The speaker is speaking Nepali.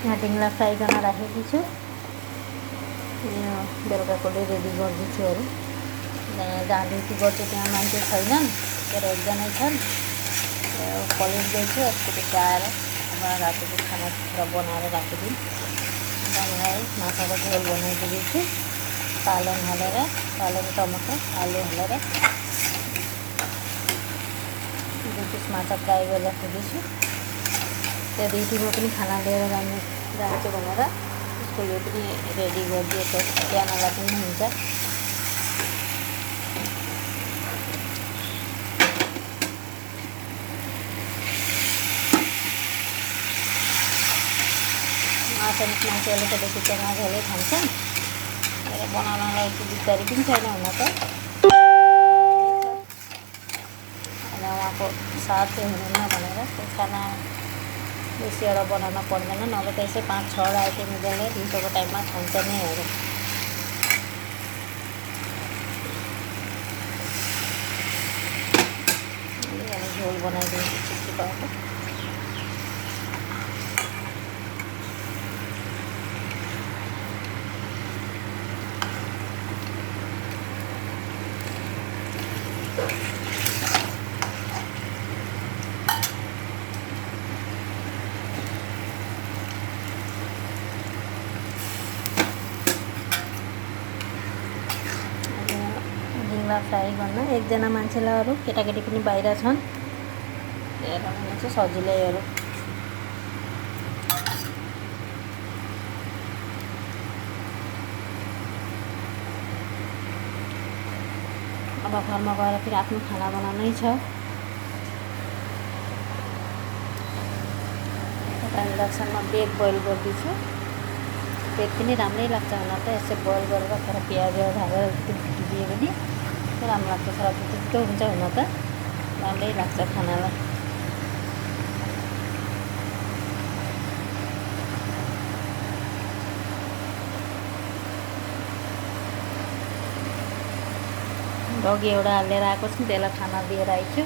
यहाँ ढिङ्ला फ्राई गर्न राखेको छु। यो बेलुकाको रेडी गर्दैछु अरू। जहाँ ड्युटी गर्छु त्यहाँ मान्छे छैनन्, तर एकजनै छन्। कलेज गएछु, त्यसपछि आएर हाम्रो रातिको खाना बनाएर राखिदिउँ भनेर माछाको झोल बनाइदिँदैछु। पालन हालेर, पालन टमाटर आलु हालेर 2 पिस माछा फ्राई गरेर राखिदिन्छु। त्यो ड्युटीमा पनि खाना लिएर जान्छु भनेर उसको यो पनि रेडी गरिदिएको, बिहानलाई पनि हुन्छ। मान्छेहरूले त बेसी टेङ्गा झोलै खान्छन्, तर बनाउनलाई यति बिस्तारी पनि छैन हुन त। अनि उहाँको साथ चाहिँ हुनुहुन्न भनेर त्यो खाना बेसीवटा बनाउन पर्दैन, नभए त यसै 5-6 आइटम मिलाएर दिउँसोको टाइममा खान्छ नै अरू। झोल बनाइदिन्छु चिप्चिपाको। फ्राई गर्न एकजना मान्छेलाई अरू केटाकेटी पनि बाहिर छन्, त्यही भएर चाहिँ सजिलै अरू। अब घरमा गएर फेरि आफ्नो खाना बनाउनै छ। इन्डक्सनमा बेग बोइल गरिदिन्छु। बेग पनि राम्रै लाग्छ हुन त, यसो बोइल गरेर थोरै प्याज हालेर दियो भने राम्रो लाग्छ। थोरै पिटिक्क हुन्छ हुन त, राम्रै लाग्छ खानालाई। डगी एउटा लिएर आएको छु, त्यसलाई खाना दिएर आइछु।